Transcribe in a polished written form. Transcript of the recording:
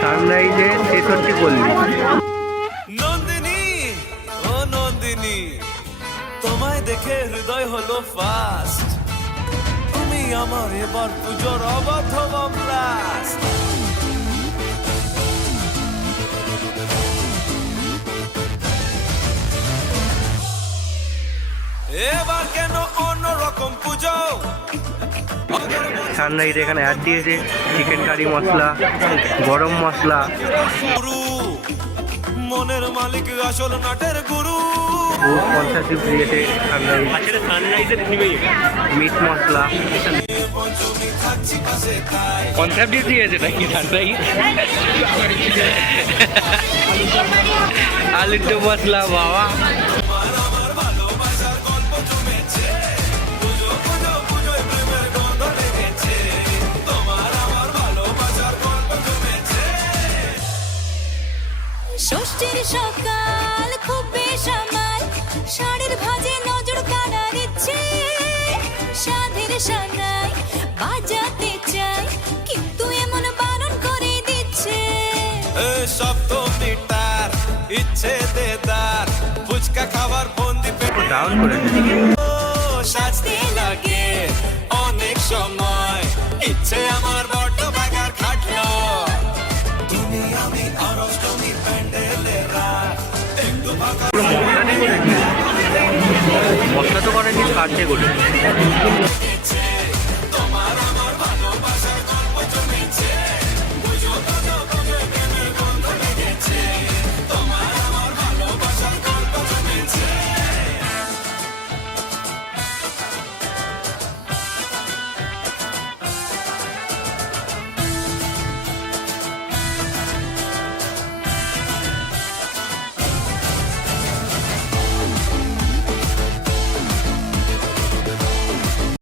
সানরাইজে 63 পল্লী। নন্দিনী, ও নন্দিনী, তোমায় দেখে হৃদয় হলো ফাস্ট। তুমি আমার এবার পুজোর অবাধ ব্লাস্ট। এবার কেন অন্যরকম পুজো? সানরাইজ এখানে অ্যাড দিয়েছে চিকেন কারি মশলা, গরম মশলা, গুরু মনের মালিক আসল নাটের গুরু। স্পন্সরশিপ দিয়েছে সানরাইজ, মিট মশলা, কনসেপ্ট দিয়েছে নাকি সানরাইজ, আলুর দম মশলা বাবা। ষষ্ঠীর সকাল খুব বেসামাল, ষাঁড়ের ভাজে নজর কানা দিচ্ছে। সাধের সানাই বাজাতে চাই, কিন্তু এমন বারণ করে দিচ্ছে। সপ্তমীটার ইচ্ছে দেদার, ফুচকা খাবার বন্দি পেটে ডাউন করে সাজতে লাগে অনেক সময়। ইচ্ছে আমার বড্ড বাগার খাটলো। তুমি আমি আর অষ্টমীর প্যান্ডেলে রাত একটু ফাঁকা। মশলা তো করেনি, কাটতে করে